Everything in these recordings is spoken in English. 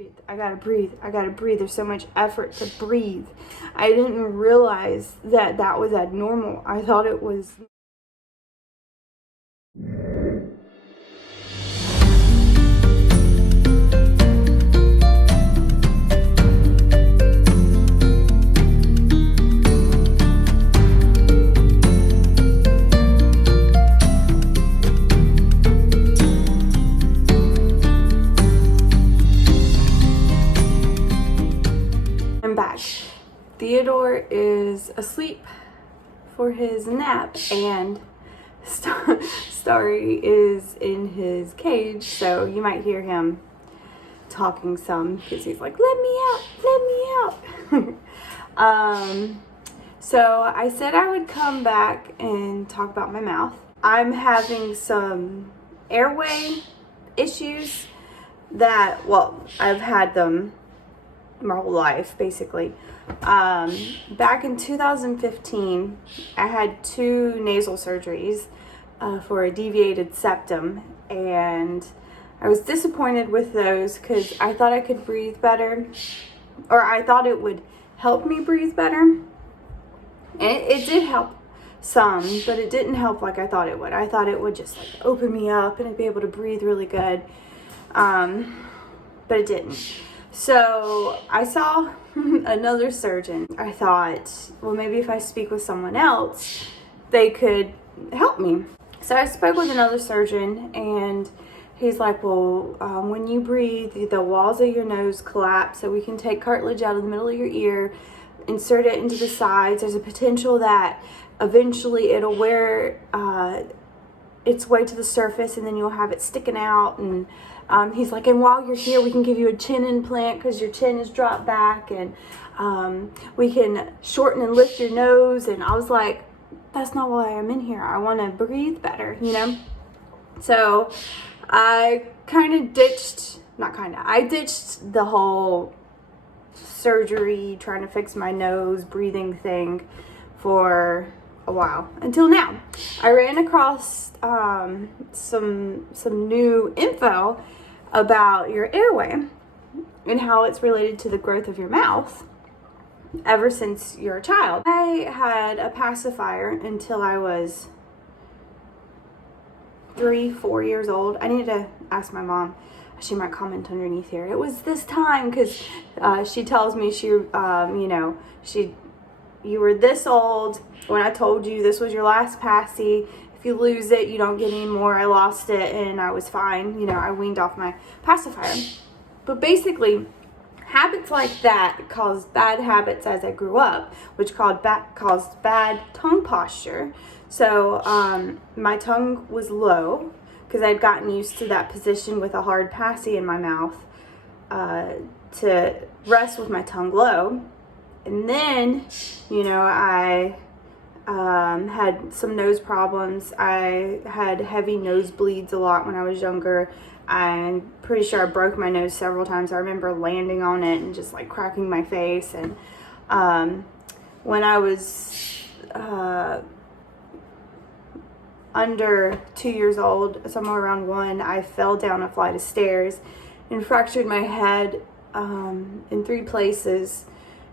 breathe. I gotta breathe. I gotta breathe. There's so much effort to breathe. I didn't realize that that was abnormal. I thought it was. I'm back. Theodore is asleep for his nap, and Starry is in his cage, so you might hear him talking some because he's like, let me out. So I said I would come back and talk about my mouth. I'm having some airway issues that, well, I've had them my whole life, basically. Back in 2015, I had 2 nasal surgeries for a deviated septum, and I was disappointed with those because I thought I could breathe better, or I thought it would help me breathe better, and it did help some, but it didn't help like I thought it would. I thought it would just like open me up and I'd be able to breathe really good, but it didn't. So I saw another surgeon. I thought, well, maybe if I speak with someone else, they could help me. So I spoke with another surgeon, and he's like, well, when you breathe, the walls of your nose collapse, so we can take cartilage out of the middle of your ear, insert it into the sides. There's a potential that eventually it'll wear its way to the surface, and then you'll have it sticking out. And he's like, and while you're here, we can give you a chin implant because your chin is dropped back, and we can shorten and lift your nose. And I was like, that's not why I'm in here. I want to breathe better, you know? So I I ditched the whole surgery, trying to fix my nose, breathing thing for a while, until now. I ran across some new info about your airway and how it's related to the growth of your mouth ever since you're a child. I had a pacifier until I was 3-4 years old. I need to ask my mom. She might comment underneath here. It was this time because she tells me you were this old when I told you this was your last passy. If you lose it, you don't get any more. I lost it and I was fine. You know, I weaned off my pacifier. But basically, habits like that caused bad habits as I grew up, which caused bad tongue posture. So my tongue was low because I'd gotten used to that position with a hard passy in my mouth to rest with my tongue low. And then, you know, I had some nose problems. I had heavy nosebleeds a lot when I was younger. I'm pretty sure I broke my nose several times. I remember landing on it and just like cracking my face. And when I was under 2 years old, somewhere around 1, I fell down a flight of stairs and fractured my head in 3 places.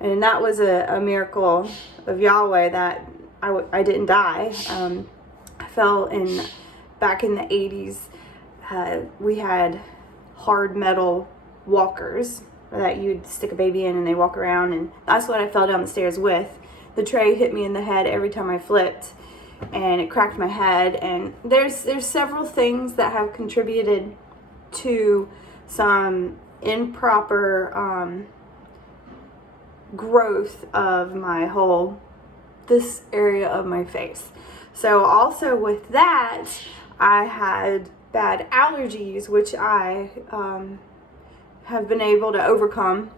And that was a miracle of Yahweh that I didn't die. I fell back in the 80s. We had hard metal walkers that you'd stick a baby in and they walk around, and that's what I fell down the stairs with. The tray hit me in the head every time I flipped, and it cracked my head. And there's several things that have contributed to some improper growth of this area of my face. So also with that, I had bad allergies, which I have been able to overcome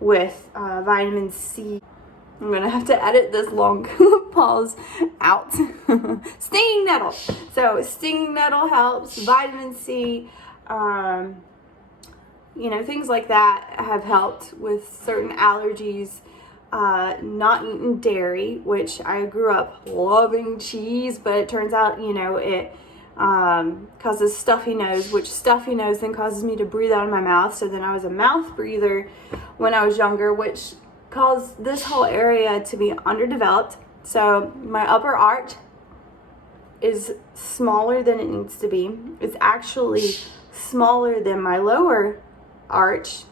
with vitamin C. I'm gonna have to edit this long pause out. Stinging nettle. So stinging nettle helps. Vitamin C, things like that have helped with certain allergies. Not eating dairy, which I grew up loving cheese, but it turns out, it causes stuffy nose, which stuffy nose then causes me to breathe out of my mouth. So then I was a mouth breather when I was younger, which caused this whole area to be underdeveloped. So my upper arch is smaller than it needs to be. It's actually smaller than my lower arch.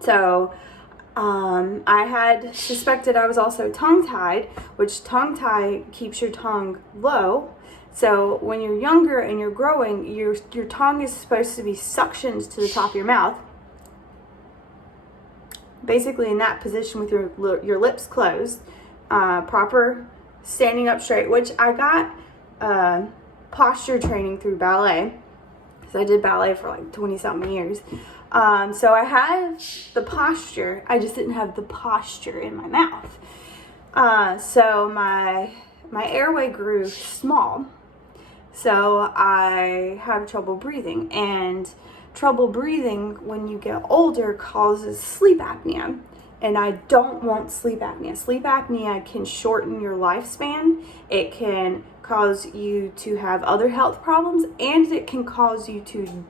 So I had suspected I was also tongue-tied, which tongue tie keeps your tongue low. So when you're younger and you're growing, your tongue is supposed to be suctioned to the top of your mouth, basically in that position with your lips closed, proper standing up straight, which I got posture training through ballet, because I did ballet for like 20-something years. So I have the posture, I just didn't have the posture in my mouth. So my airway grew small. So I have trouble breathing, and trouble breathing when you get older causes sleep apnea. And I don't want sleep apnea. Sleep apnea can shorten your lifespan. It can cause you to have other health problems, and it can cause you to,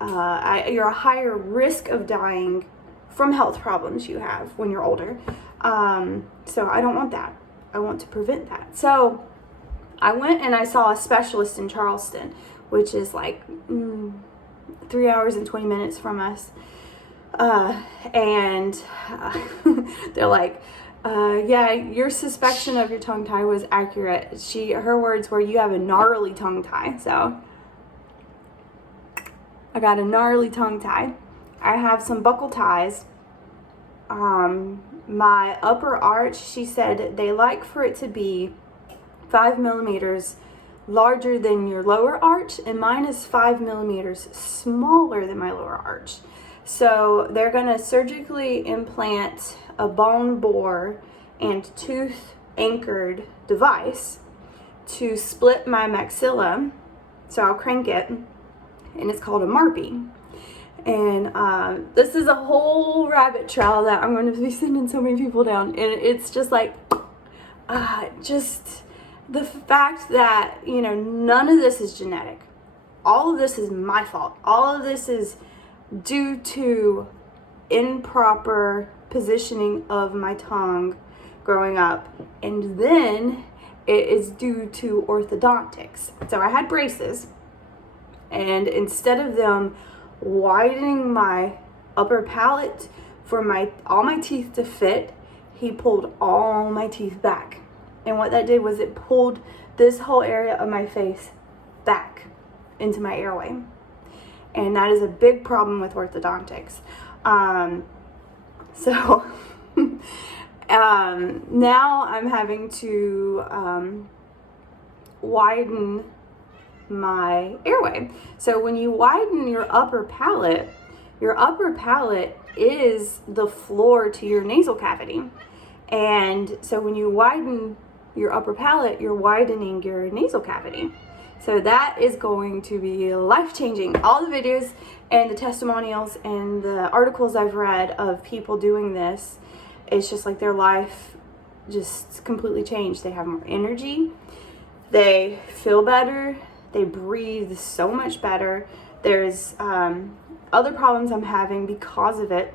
you're a higher risk of dying from health problems you have when you're older. So I don't want that. I want to prevent that. So I went and I saw a specialist in Charleston, which is like 3 hours and 20 minutes from us. They're like, yeah, your suspicion of your tongue tie was accurate. Her words were, you have a gnarly tongue tie. So I got a gnarly tongue tie. I have some buckle ties. My upper arch, she said they like for it to be 5 millimeters larger than your lower arch, and mine is 5 millimeters smaller than my lower arch. So they're going to surgically implant a bone bore and tooth anchored device to split my maxilla. So I'll crank it, and it's called a MARPE. And this is a whole rabbit trail that I'm going to be sending so many people down. And it's just like, just the fact that, you know, none of this is genetic. All of this is my fault. All of this is due to improper positioning of my tongue growing up. And then it is due to orthodontics. So I had braces, and instead of them widening my upper palate for all my teeth to fit, he pulled all my teeth back. And what that did was it pulled this whole area of my face back into my airway. And that is a big problem with orthodontics. So now I'm having to widen my airway. So when you widen your upper palate is the floor to your nasal cavity. And so when you widen your upper palate, you're widening your nasal cavity. So that is going to be life-changing. All the videos and the testimonials and the articles I've read of people doing this, it's just like their life just completely changed. They have more energy, they feel better, they breathe so much better. There's other problems I'm having because of it.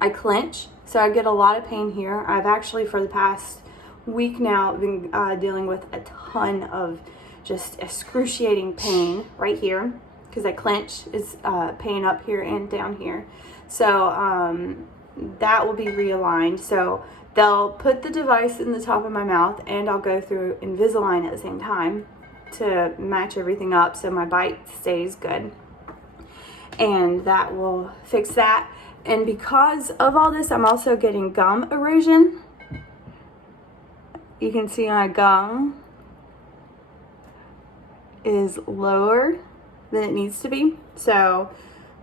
I clench, so I get a lot of pain here. I've actually, for the past week now, been dealing with a ton of just excruciating pain right here, because I clench. Is pain up here and down here. So that will be realigned. So they'll put the device in the top of my mouth, and I'll go through Invisalign at the same time to match everything up so my bite stays good. And that will fix that. And because of all this, I'm also getting gum erosion. You can see my gum is lower than it needs to be. So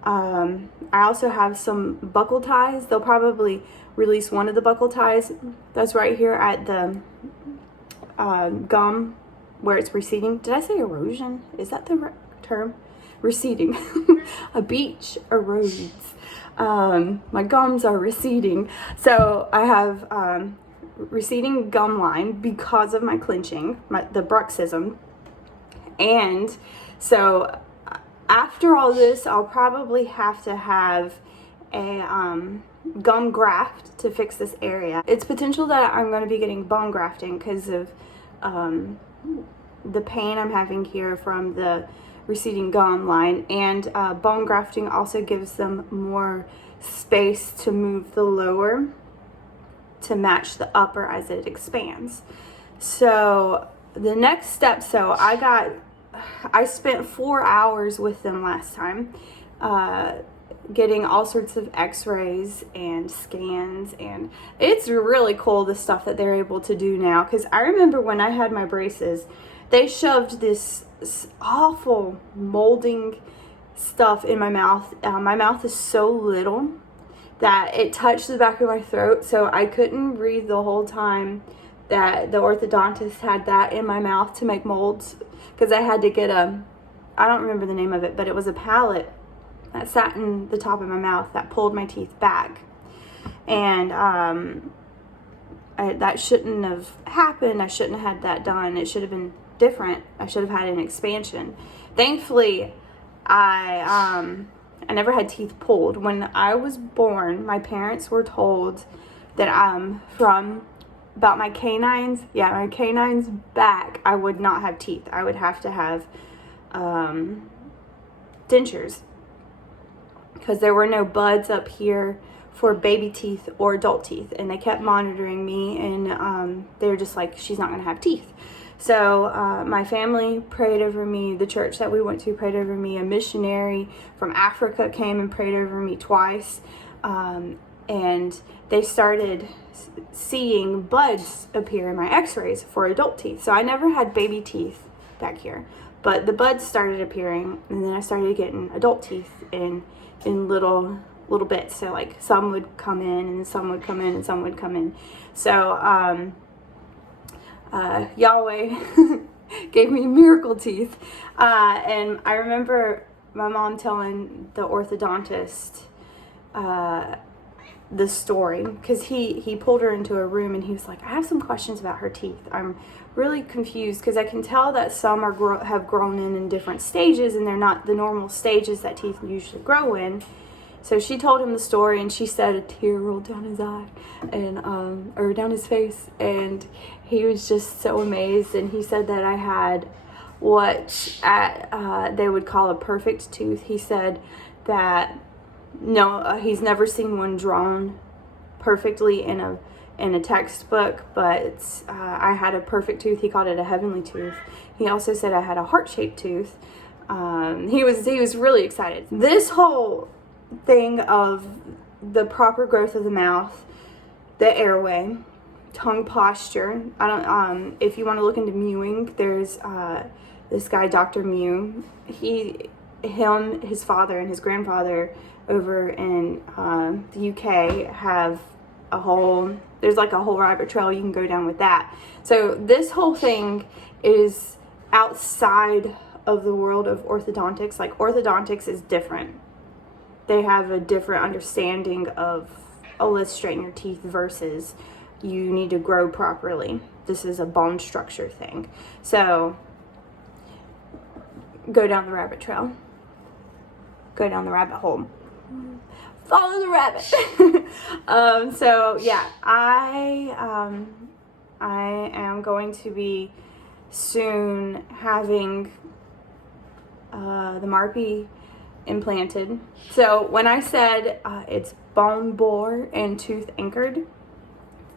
I also have some buckle ties. They'll probably release one of the buckle ties that's right here at the gum where it's receding. Did I say erosion? Is that the term? Receding. A beach erodes. My gums are receding. So I have receding gum line because of my clenching, the bruxism. And so after all this, I'll probably have to have a gum graft to fix this area. It's potential that I'm going to be getting bone grafting because of the pain I'm having here from the receding gum line, and bone grafting also gives them more space to move the lower to match the upper as it expands. So the next step, so I spent 4 hours with them last time, getting all sorts of x-rays and scans, and it's really cool the stuff that they're able to do now, because I remember when I had my braces, they shoved this awful molding stuff in my mouth. My mouth is so little that it touched the back of my throat, so I couldn't breathe the whole time that the orthodontist had that in my mouth to make molds, because I had to get I don't remember the name of it, but it was a pallet that sat in the top of my mouth that pulled my teeth back. And that shouldn't have happened. I shouldn't have had that done. It should have been different. I should have had an expansion. Thankfully, I never had teeth pulled. When I was born, my parents were told that from about my canines, my canines back, I would not have teeth. I would have to have dentures, because there were no buds up here for baby teeth or adult teeth, and they kept monitoring me, and they were just like, she's not going to have teeth. So my family prayed over me. The church that we went to prayed over me. A missionary from Africa came and prayed over me twice, and they started seeing buds appear in my x-rays for adult teeth. So I never had baby teeth back here, but the buds started appearing, and then I started getting adult teeth in little bits. So like some would come in, and some would come in, and some would come in. So Yahweh gave me miracle teeth, and I remember my mom telling the orthodontist the story, because he pulled her into a room, and he was like, I have some questions about her teeth. I'm really confused, because I can tell that some have grown in different stages, and they're not the normal stages that teeth usually grow in. So she told him the story, and she said a tear rolled down his eye, and or down his face, and he was just so amazed. And he said that I had what they would call a perfect tooth. He said that he's never seen one drawn perfectly in a textbook, but I had a perfect tooth. He called it a heavenly tooth. He also said I had a heart-shaped tooth. He was really excited. This whole thing of the proper growth of the mouth, the airway, tongue posture. If you want to look into mewing, there's this guy, Dr. Mew. His father and his grandfather over in the UK have there's like a whole rabbit trail you can go down with that. So this whole thing is outside of the world of orthodontics. Like, orthodontics is different. They have a different understanding of, let's straighten your teeth versus you need to grow properly. This is a bone structure thing. So go down the rabbit trail. Go down the rabbit hole. Follow the rabbit. So yeah, I am going to be soon having the MARPE implanted. So when I said it's bone bore and tooth anchored,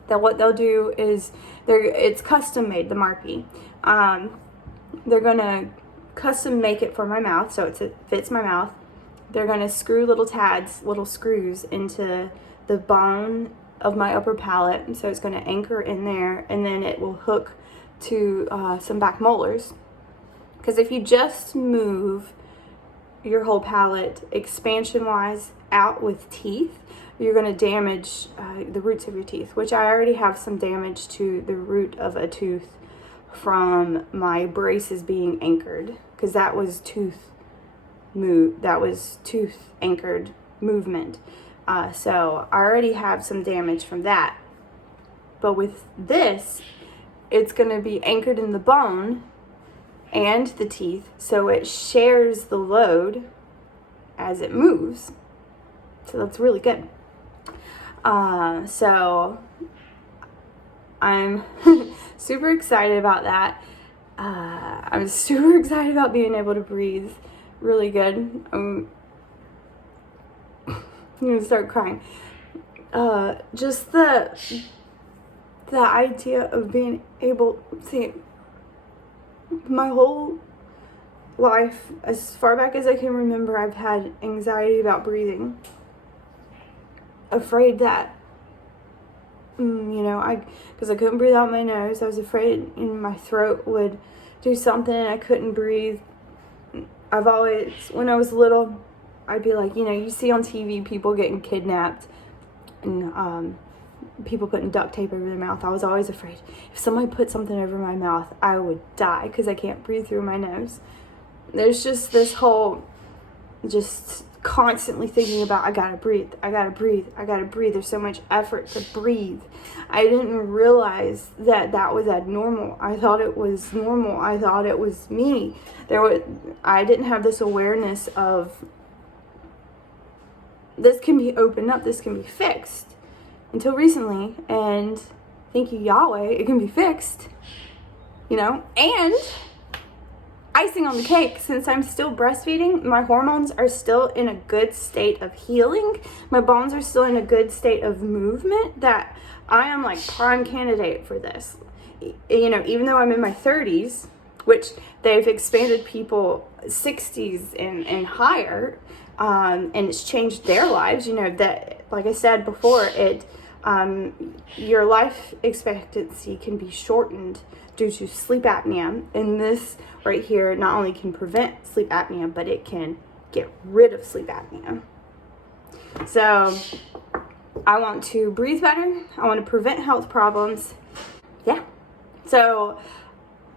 that what they'll do is it's custom made, the MARPE. They're gonna custom make it for my mouth so it fits my mouth. They're gonna screw little screws into the bone of my upper palate, so it's gonna anchor in there, and then it will hook to some back molars. Because if you just move your whole palate expansion wise out with teeth, you're going to damage the roots of your teeth, which I already have some damage to the root of a tooth from my braces being anchored, because that was tooth anchored movement. So I already have some damage from that. But with this, it's going to be anchored in the bone, and the teeth, so it shares the load as it moves. So that's really good. So I'm super excited about that. I'm super excited about being able to breathe really good. I'm gonna start crying. Just the idea of being able to, my whole life, as far back as I can remember, I've had anxiety about breathing. Afraid that, because I couldn't breathe out my nose. I was afraid my throat would do something and I couldn't breathe. I've always, when I was little, I'd be like, you see on TV people getting kidnapped and people putting duct tape over their mouth. I was always afraid if somebody put something over my mouth, I would die because I can't breathe through my nose. There's just this whole, just constantly thinking about, I gotta breathe. There's so much effort to breathe. I didn't realize that was abnormal. I thought it was normal. I thought it was me. I didn't have this awareness of, this can be opened up, this can be fixed, until recently. And thank you, Yahweh, it can be fixed, and icing on the cake, since I'm still breastfeeding, my hormones are still in a good state of healing. My bones are still in a good state of movement, that I am like prime candidate for this. Even though I'm in my 30s, which they've expanded people 60s and higher, and it's changed their lives, that, like I said before, your life expectancy can be shortened due to sleep apnea, and this right here not only can prevent sleep apnea, but it can get rid of sleep apnea. So I want to breathe better. I want to prevent health problems. Yeah. So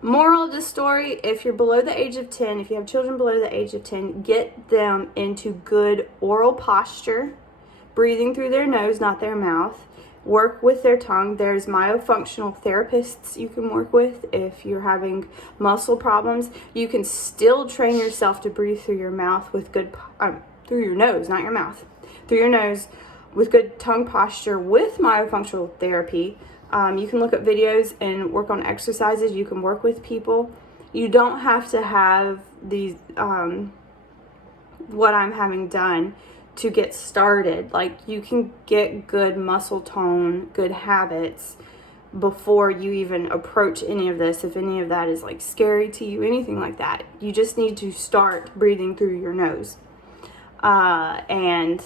moral of the story, if you're below the age of 10, if you have children below the age of 10, get them into good oral posture, breathing through their nose, not their mouth. Work with their tongue. There's myofunctional therapists you can work with if you're having muscle problems. You can still train yourself to breathe through your mouth with good, through your nose, not your mouth, through your nose with good tongue posture with myofunctional therapy. You can look up videos and work on exercises. You can work with people. You don't have to have these, what I'm having done to get started. Like, you can get good muscle tone, good habits before you even approach any of this. If any of that is like scary to you, anything like that, you just need to start breathing through your nose. And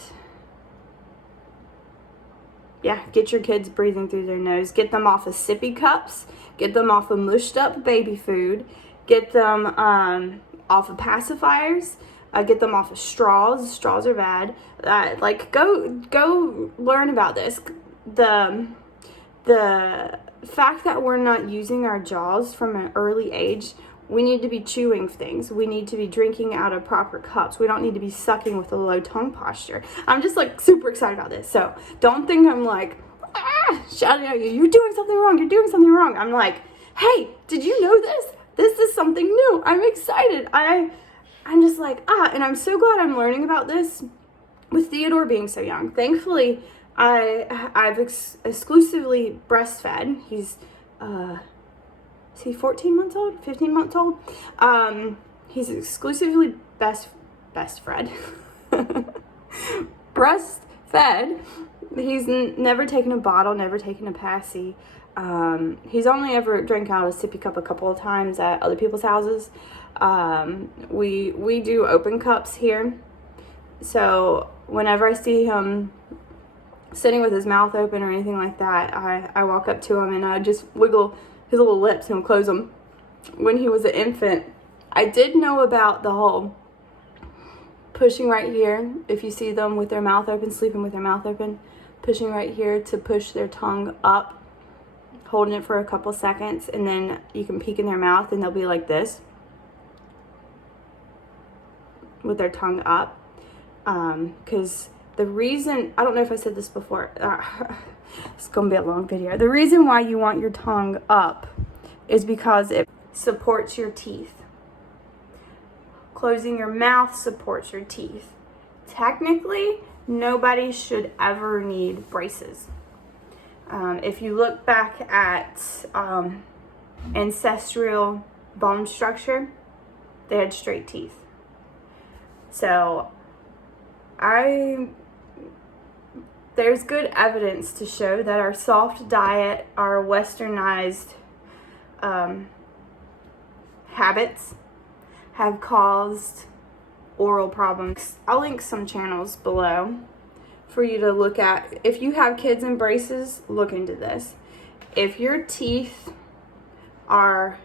yeah, get your kids breathing through their nose. Get them off of sippy cups. Get them off of mushed up baby food. Get them off of pacifiers. Get them off of straws. Straws are bad. Go learn about this. The fact that we're not using our jaws from an early age, we need to be chewing things. We need to be drinking out of proper cups. We don't need to be sucking with a low tongue posture. I'm just like super excited about this. So don't think I'm like, shouting at you, you're doing something wrong. You're doing something wrong. I'm like, hey, did you know this? This is something new. I'm excited. I'm just like, and I'm so glad I'm learning about this with Theodore being so young. Thankfully, I've exclusively breastfed. He's, is he 14 months old? 15 months old? He's exclusively breastfed. Breastfed. He's never taken a bottle, never taken a passy. He's only ever drank out of a sippy cup a couple of times at other people's houses. We do open cups here. So whenever I see him sitting with his mouth open or anything like that, I walk up to him and I just wiggle his little lips and close them. When he was an infant, I did know about the whole pushing right here. If you see them with their mouth open, sleeping with their mouth open, pushing right here to push their tongue up, holding it for a couple seconds, and then you can peek in their mouth and they'll be like this with their tongue up. Because the reason, I don't know if I said this before, it's gonna be a long video. The reason why you want your tongue up is because it supports your teeth. closing your mouth supports your teeth. Technically, nobody should ever need braces. If you look back at ancestral bone structure, they had straight teeth. So there's good evidence to show that our soft diet, our westernized habits have caused oral problems. I'll link some channels below for you to look at. If you have kids in braces, look into this. If your teeth are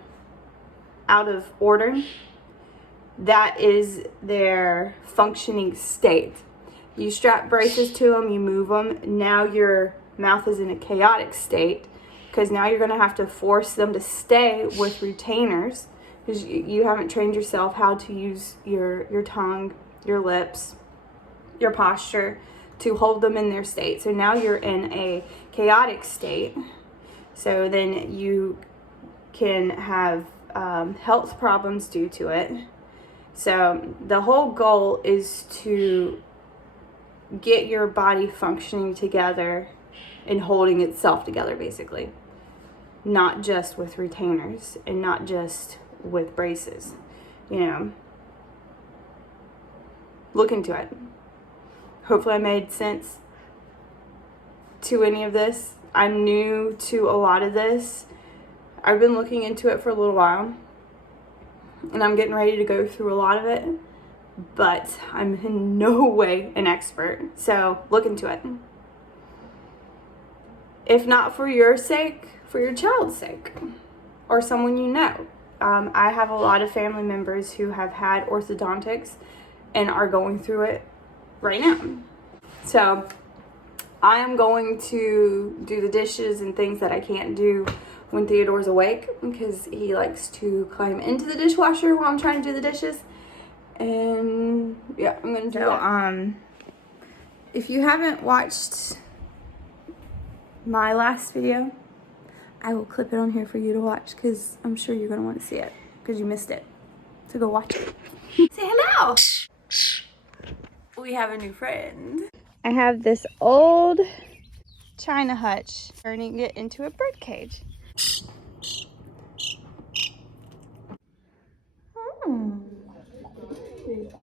out of order, that is their functioning state. You strap braces to them, you move them, now your mouth is in a chaotic state because now you're going to have to force them to stay with retainers because you haven't trained yourself how to use your tongue, your lips, your posture to hold them in their state. So now you're in a chaotic state. So then you can have health problems due to it. So the whole goal is to get your body functioning together and holding itself together, basically. Not just with retainers and not just with braces, you know. Look into it. Hopefully I made sense to any of this. I'm new to a lot of this. I've been looking into it for a little while, and I'm getting ready to go through a lot of it, but I'm in no way an expert. So look into it. If not for your sake, for your child's sake, or someone you know. I have a lot of family members who have had orthodontics and are going through it right now. So I am going to do the dishes and things that I can't do when Theodore's awake because he likes to climb into the dishwasher while I'm trying to do the dishes. And yeah, I'm gonna do that. If you haven't watched my last video, I will clip it on here for you to watch because I'm sure you're gonna want to see it because you missed it. So go watch it. Say hello. We have a new friend. I have this old china hutch, turning it into a bird cage.